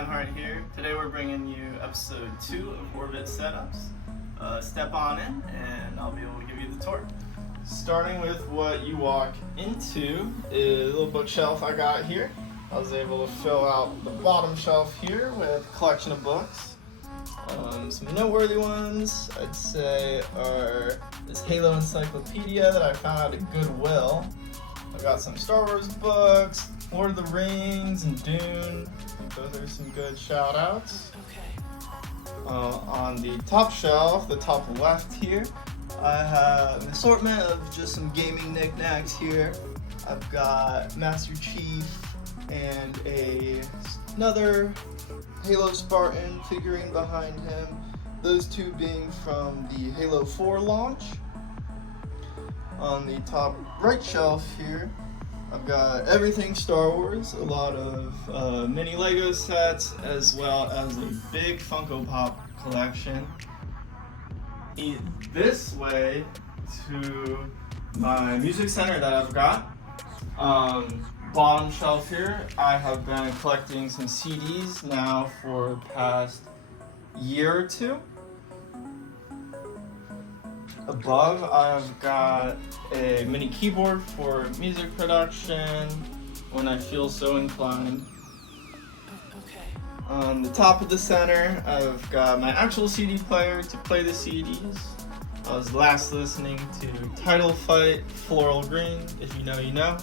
Lnhart here. Today we're bringing you episode 2 of Orbit Setups. Step on in and I'll be able to give you the tour. Starting with what you walk into is a little bookshelf I got here. I was able to fill out the bottom shelf here with a collection of books. Some noteworthy ones I'd say are this Halo encyclopedia that I found out at Goodwill. I've got some Star Wars books, Lord of the Rings, and Dune. I think those are some good shout outs. On the top shelf, the top left here, I have an assortment of just some gaming knickknacks here. I've got Master Chief and another Halo Spartan figurine behind him. Those two being from the Halo 4 launch. On the top right shelf here, I've got everything Star Wars, a lot of mini Lego sets, as well as a big Funko Pop collection. This way to my music center that I've got. Bottom shelf here, I have been collecting some CDs now for the past year or two. Above, I've got a mini keyboard for music production when I feel so inclined. On the top of the center, I've got my actual CD player to play the CDs. I was last listening to Title Fight, Floral Green, if you know, you know.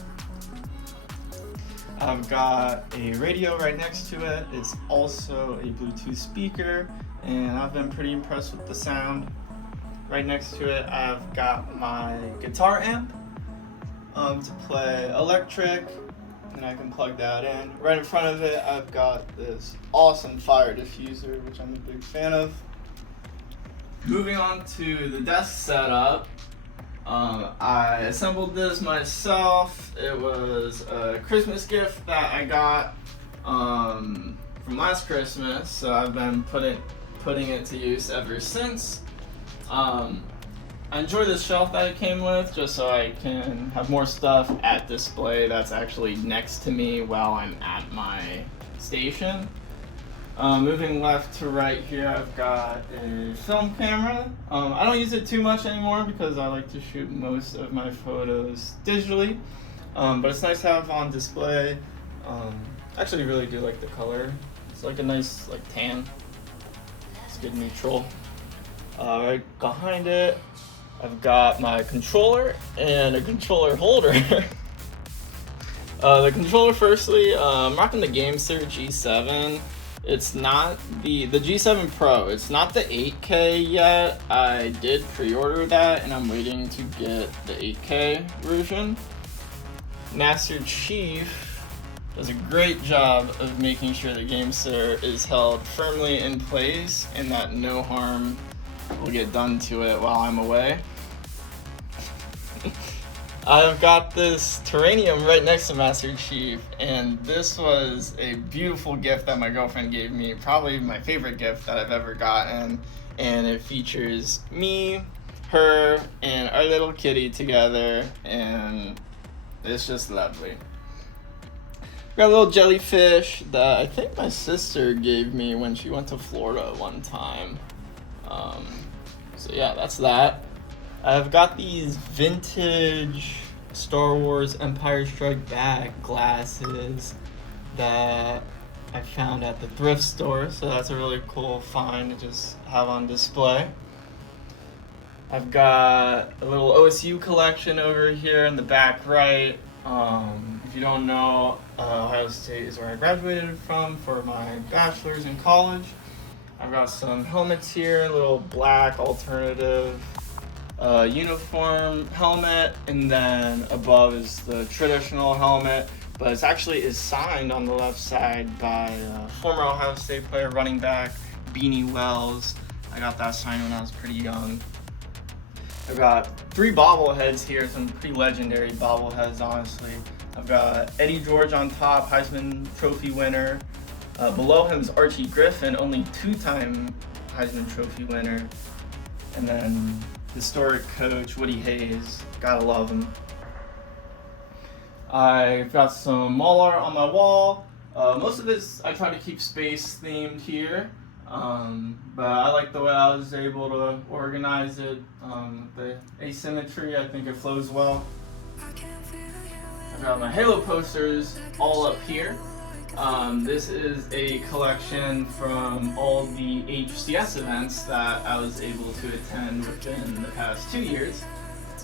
I've got a radio right next to it. It's also a Bluetooth speaker, and I've been pretty impressed with the sound. Right next to it, I've got my guitar amp to play electric, and I can plug that in. Right in front of it, I've got this awesome fire diffuser, which I'm a big fan of. Moving on to the desk setup, I assembled this myself. It was a Christmas gift that I got from last Christmas, so I've been putting it to use ever since. I enjoy this shelf that it came with just so I can have more stuff at display that's actually next to me while I'm at my station. Moving left to right here, I've got a film camera. I don't use it too much anymore because I like to shoot most of my photos digitally, but it's nice to have on display. I actually really do like the color. It's like a nice tan. It's good neutral. Right behind it, I've got my controller and a controller holder. The controller, firstly, I'm rocking the GameSir G7. It's not the G7 Pro. It's not the 8K yet. I did pre-order that, and I'm waiting to get the 8K version. Master Chief does a great job of making sure the GameSir is held firmly in place and that no harm will get done to it while I'm away. I've got this Terranium right next to Master Chief, and this was a beautiful gift that my girlfriend gave me, probably my favorite gift that I've ever gotten, and it features me, her, and our little kitty together, and it's just lovely. Got a little jellyfish that I think my sister gave me when she went to Florida one time. So yeah, that's that. I've got these vintage Star Wars Empire Strike Back glasses that I found at the thrift store, so that's a really cool find to just have on display. I've got a little OSU collection over here in the back right. If you don't know, Ohio State is where I graduated from for my bachelor's in college. I've got some helmets here, a little black alternative uniform helmet, and then above is the traditional helmet, but it actually is signed on the left side by former Ohio State player, running back Beanie Wells. I got that signed when I was pretty young. I've got 3 bobbleheads here, some pretty legendary bobbleheads, honestly. I've got Eddie George on top, Heisman Trophy winner. Below him is Archie Griffin, only 2-time Heisman Trophy winner. And then historic coach Woody Hayes, gotta love him. I've got some mall art on my wall. Most of it's I try to keep space themed here, but I like the way I was able to organize it. The asymmetry, I think it flows well. I've got my Halo posters all up here. This is a collection from all the HCS events that I was able to attend within the past 2 years.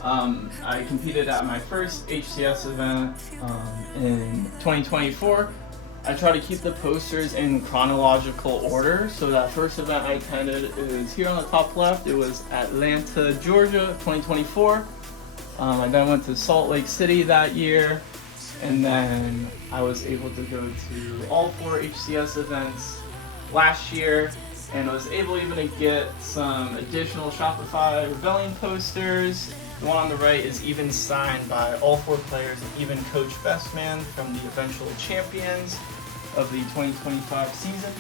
I competed at my first HCS event in 2024. I try to keep the posters in chronological order. So that first event I attended is here on the top left. It was Atlanta, Georgia, 2024. I then went to Salt Lake City that year, and then I was able to go to all 4 HCS events last year, and I was able even to get some additional Shopify Rebellion posters. The one on the right is even signed by all 4 players and even Coach Bestman from the eventual champions of the 2025 season.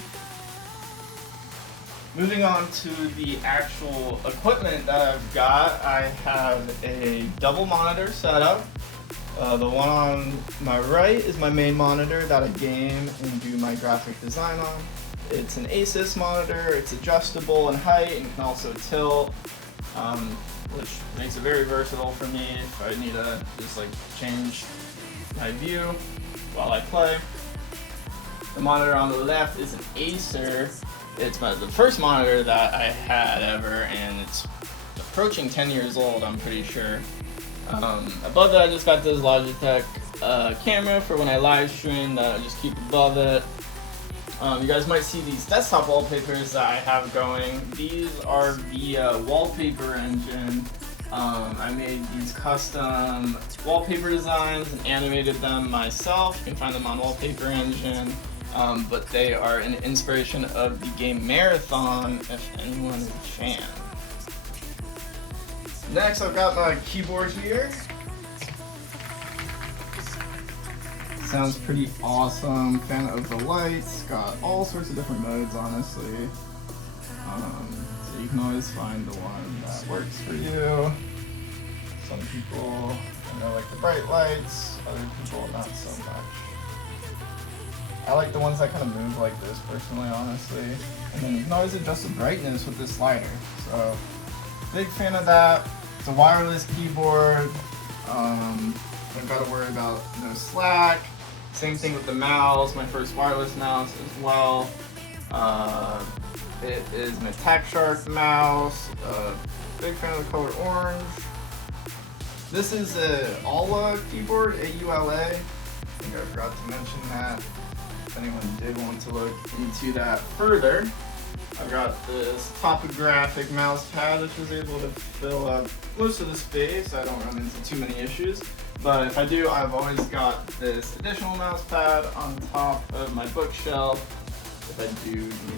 Moving on to the actual equipment that I've got, I have a double monitor setup. The one on my right is my main monitor that I game and do my graphic design on. It's an Asus monitor, it's adjustable in height and can also tilt, which makes it very versatile for me if I need to just like change my view while I play. The monitor on the left is an Acer. It's the first monitor that I had ever, and it's approaching 10 years old, I'm pretty sure. Above that, I just got this Logitech camera for when I live stream that I just keep above it. You guys might see these desktop wallpapers that I have going. These are the wallpaper engine. I made these custom wallpaper designs and animated them myself. You can find them on Wallpaper Engine. But they are an inspiration of the game Marathon, if anyone is a fan. Next, I've got my keyboard here. Sounds pretty awesome. Fan of the lights. Got all sorts of different modes, honestly. So you can always find the one that works for you. Some people, like the bright lights. Other people, not so much. I like the ones that kind of move like this, personally, honestly. And then you can always adjust the brightness with this slider. So, big fan of that. It's a wireless keyboard. I've got to worry about no slack. Same thing with the mouse, my first wireless mouse as well. It is my TacShark mouse. Big fan of the color orange. This is a AULA keyboard, A-U-L-A. I think I forgot to mention that. If anyone did want to look into that further. I've got this topographic mouse pad which was able to fill up most of the space. I don't run into too many issues, but if I do, I've always got this additional mouse pad on top of my bookshelf if I do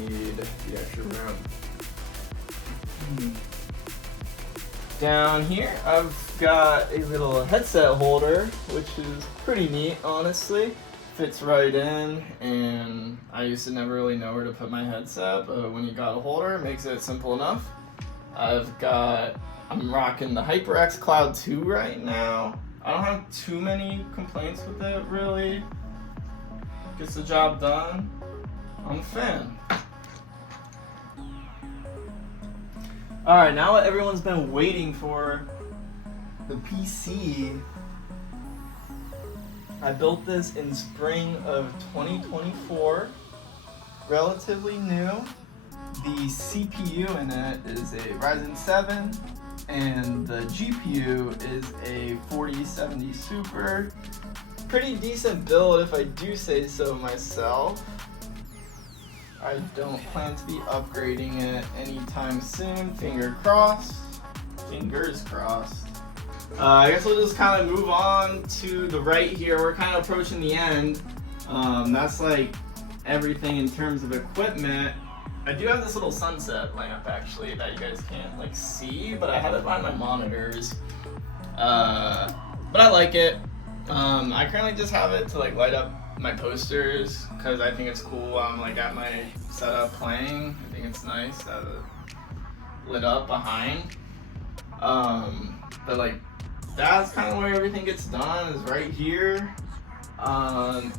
need the extra room. Down here, I've got a little headset holder, which is pretty neat, honestly. Fits right in, and I used to never really know where to put my headset, but when you got a holder, it makes it simple enough. I'm rocking the HyperX Cloud 2 right now. I don't have too many complaints with it, really. Gets the job done. I'm a fan. Alright, now what everyone's been waiting for, the PC. I built this in spring of 2024, relatively new. The CPU in it is a Ryzen 7, and the GPU is a 4070 Super. Pretty decent build if I do say so myself. I don't plan to be upgrading it anytime soon, fingers crossed. I guess we'll just kind of move on to the right here. We're kind of approaching the end. That's like everything in terms of equipment. I do have this little sunset lamp actually that you guys can't like see, but I have it behind my monitors. But I like it. I currently just have it to like light up my posters because I think it's cool while I'm like at my setup playing. I think it's nice to have it lit up behind. But like that's kind of where everything gets done, is right here.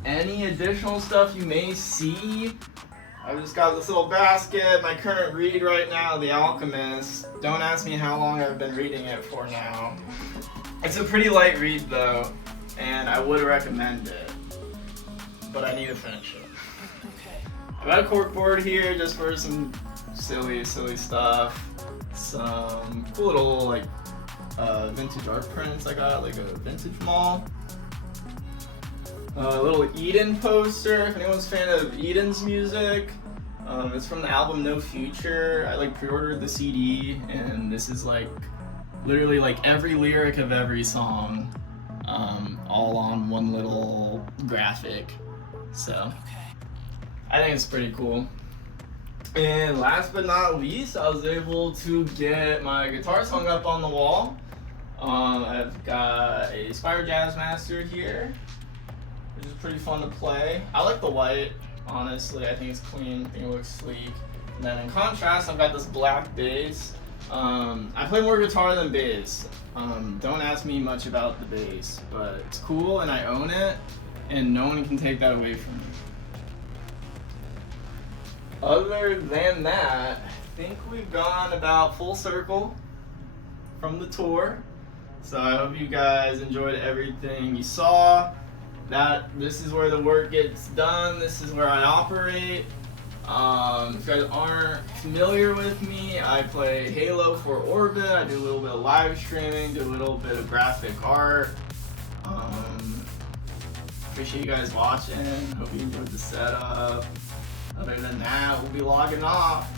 Any additional stuff you may see, I've just got this little basket. My current read right now, The Alchemist. Don't ask me how long I've been reading it for now. It's a pretty light read though, and I would recommend it, but I need to finish it. Okay. I got a corkboard here just for some silly stuff. Some cool little like vintage art prints I got at like a vintage mall. A little Eden poster, if anyone's a fan of Eden's music. It's from the album No Future. I like pre-ordered the CD, and this is like literally like every lyric of every song, all on one little graphic. So I think it's pretty cool. And last but not least, I was able to get my guitars hung up on the wall. I've got a Spyro Jazzmaster here, which is pretty fun to play. I like the white, honestly. I think it's clean, I think it looks sleek. And then in contrast, I've got this black bass. I play more guitar than bass. Don't ask me much about the bass, but it's cool and I own it, and no one can take that away from me. Other than that, I think we've gone about full circle from the tour. So I hope you guys enjoyed everything you saw. This is where the work gets done. This is where I operate. If you guys aren't familiar with me, I play Halo for Orbit. I do a little bit of live streaming, do a little bit of graphic art. Appreciate you guys watching. Hope you enjoyed the setup. Other than that, we'll be logging off.